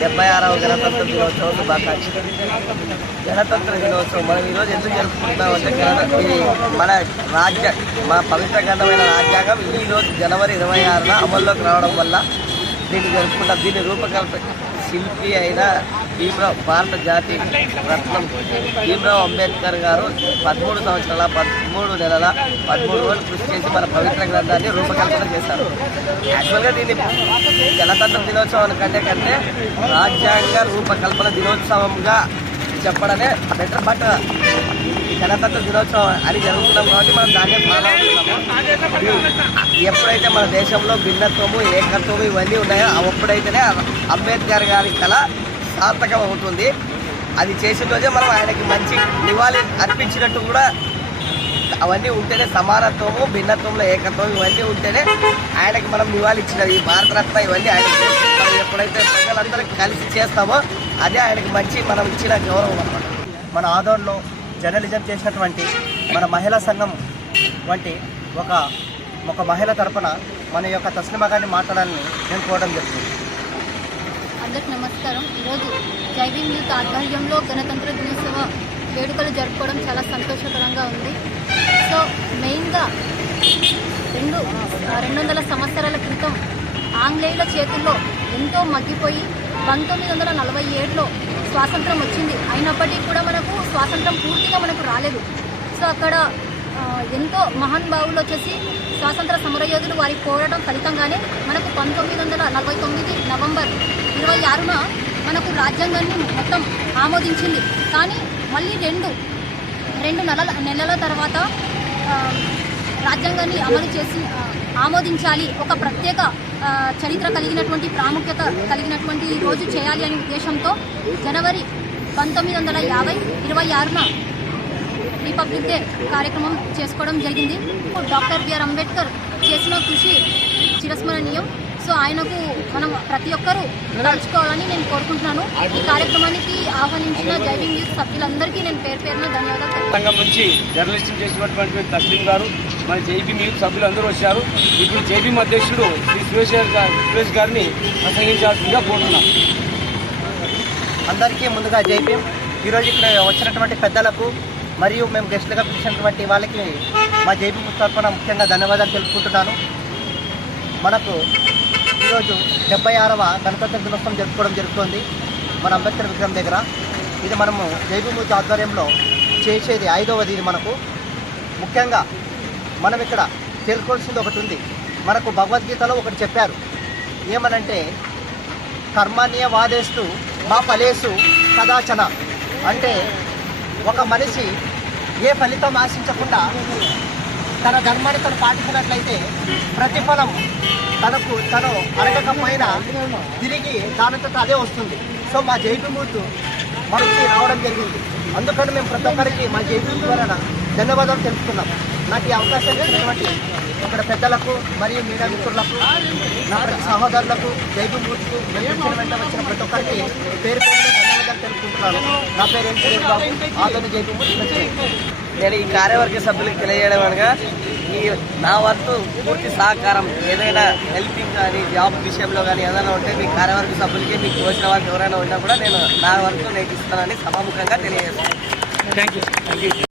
డెబ్బై ఆరవ గణతంత్ర దినోత్సవం శుభాకాంక్షలు. గణతంత్ర దినోత్సవం మనం ఈరోజు ఎందుకు జరుపుకుంటామంటే గణ- ఇది మన రాజ్య మన పవిత్ర గ్రంథమైన రాజ్యాంగం ఈ రోజు జనవరి ఇరవై ఆరున అమల్లోకి రావడం వల్ల దీన్ని జరుపుకుంటాం. దీని రూపకల్పన శిల్పి అయిన భీమరావు భారత జాతి రత్నం భీమరావు అంబేద్కర్ గారు పదమూడు సంవత్సరాల పదమూడు నెలల పదమూడు రోజులు కృషి చేసి మన పవిత్ర గ్రంథాన్ని రూపకల్పన చేశారు. యాక్చువల్గా దీన్ని గణతంత్ర దినోత్సవం కంటే కంటే రాజ్యాంగ రూపకల్పన దినోత్సవంగా చెప్పడమే బెటర్ బట్ గణతంత్ర దినోత్సవం అని జరుగుతున్నాం కాబట్టి మనం దాన్నే ఫాలో అవుతున్నాము. ఎప్పుడైతే మన దేశంలో భిన్నత్వము ఏకత్వము ఇవన్నీ ఉన్నాయో అప్పుడైతేనే అంబేద్కర్ గారి కళ సార్థకం అవుతుంది. అది చేసిన రోజే మనం ఆయనకి మంచి నివాళి అర్పించినట్టు కూడా అవన్నీ ఉంటేనే సమానత్వము భిన్నత్వంలో ఏకత్వం ఇవన్నీ ఉంటేనే ఆయనకి మనం నివాళి ఇచ్చినది ఈ భారతరత్న ఇవన్నీ ఆయన ఎప్పుడైతే ప్రజలందరూ కలిసి చేస్తామో అదే ఆయనకి మంచి మనం ఇచ్చిన గౌరవం అనమాట మన ఆదోన్లో జర్నలిజం చేసినటువంటి మన మహిళా సంఘం వంటి ఒక ఒక మహిళ తరపున మన యొక్క తస్లిమా గారిని మాట్లాడాలని నేను కోరడం జరుగుతుంది. అందరికి నమస్కారం. ఈరోజు జైబీం యూత్ ఆధ్వర్యంలో గణతంత్ర దినోత్సవ వేడుకలు జరుపుకోవడం చాలా సంతోషకరంగా ఉంది. సో మెయిన్గా రెండు రెండు వందల సంవత్సరాల క్రితం ఆంగ్లేయుల చేతుల్లో ఎంతో మగ్గిపోయి పంతొమ్మిది వందల నలభై ఏడులో స్వాతంత్రం వచ్చింది. అయినప్పటికీ కూడా మనకు స్వాతంత్రం పూర్తిగా మనకు రాలేదు. సో అక్కడ ఎంతో ఎంతో మహానుభావులు వచ్చేసి స్వాతంత్ర సమరయోధులు వారి పోరాటం ఫలితంగానే మనకు పంతొమ్మిది వందల నలభై తొమ్మిది నవంబర్ ఇరవై ఆరున మనకు రాజ్యాంగాన్ని మొత్తం ఆమోదించింది. కానీ మళ్ళీ రెండు రెండు నెలల నెలల తర్వాత రాజ్యాంగాన్ని అమలు చేసి ఆమోదించాలి. ఒక ప్రత్యేక చరిత్ర కలిగినటువంటి ప్రాముఖ్యత కలిగినటువంటి రోజు చేయాలి అనే ఉద్దేశంతో జనవరి పంతొమ్మిది వందల యాభై ఇరవై ఆరున రిపబ్లిక్ డే కార్యక్రమం చేసుకోవడం జరిగింది. డాక్టర్ బిఆర్ అంబేద్కర్ చేసిన కృషి చిరస్మరణీయం. సో ఆయనకు మనం ప్రతి ఒక్కరూ తలుచుకోవాలని నేను కోరుకుంటున్నాను. ఈ కార్యక్రమానికి ఆహ్వానించిన జైవింగ్ యూత్ సభ్యులందరికీ నేను పేరు పేరున ధన్యవాదాలు. సంఘం నుంచి జర్నలిస్ట్ చేసినటువంటి తస్లీం గారు మన జేపీ యూత్ సభ్యులు అందరూ వచ్చారు. ఇప్పుడు జేపీ అధ్యక్షుడు శ్రీ సురేష్ గారు సురేష్ గారిని ప్రసంగించాల్సిందిగా కోరుతున్నాం. అందరికీ ముందుగా జైపీఎం ఈరోజు ఇక్కడ వచ్చినటువంటి పెద్దలకు మరియు మేము గెస్ట్లుగా పిలిచినటువంటి వాళ్ళకి మా జైపీ తరఫున ముఖ్యంగా ధన్యవాదాలు తెలుపుకుంటున్నాను. మనకు ఈరోజు డెబ్బై ఆరవ గణతంత్ర దినోత్సవం జరుపుకోవడం జరుగుతోంది మన అంబేద్కర్ విగ్రహం దగ్గర. ఇది మనము జైబుమూర్తి ఆధ్వర్యంలో చేసేది ఐదవది ఇది మనకు. ముఖ్యంగా మనం ఇక్కడ తెలుసుకోవాల్సింది ఒకటి ఉంది. మనకు భగవద్గీతలో ఒకటి చెప్పారు. ఏమనంటే కర్మాన్య వాదేస్తూ మా ఫలేసు కదాచన అంటే ఒక మనిషి ఏ ఫలితం ఆశించకుండా తన ధర్మాన్ని తను పాటించినట్లయితే ప్రతిఫలం తనకు తను అడగకపోయినా తిరిగి దానితో అదే వస్తుంది. సో మా జైబిమూర్తు మనకి రావడం జరిగింది. అందుకని మేము ప్రతి ఒక్కరికి మా జైపీ ద్వారా ధన్యవాదాలు తెలుపుతున్నాం. నాకు ఈ అవకాశం ఇచ్చినటువంటి ఇక్కడ పెద్దలకు మరియు మీడియా మిత్రులకు నా ప్రతి సహోదరులకు జైపీ వెంట వచ్చిన ప్రతి ఒక్కరికి పేరు పేరు ధన్యవాదాలు తెలుపుకుంటున్నాను నా పేరు ఎన్ సురేష్ బాబు. ఆదరణ జైబిమూర్తి నేను ఈ కార్యవర్గ సభ్యులకు తెలియజేయడం అనగా ఈ నా వంతు పూర్తి సహకారం ఏదైనా హెల్పింగ్ కానీ జాబ్ విషయంలో కానీ ఏదైనా ఉంటే మీ కార్యవర్గ సభ్యులకి మీకు తోచిన వారికి ఎవరైనా ఉన్నా కూడా నేను నా వంతు నేను ఇస్తానని సభాముఖంగా తెలియజేస్తాను థ్యాంక్ యూ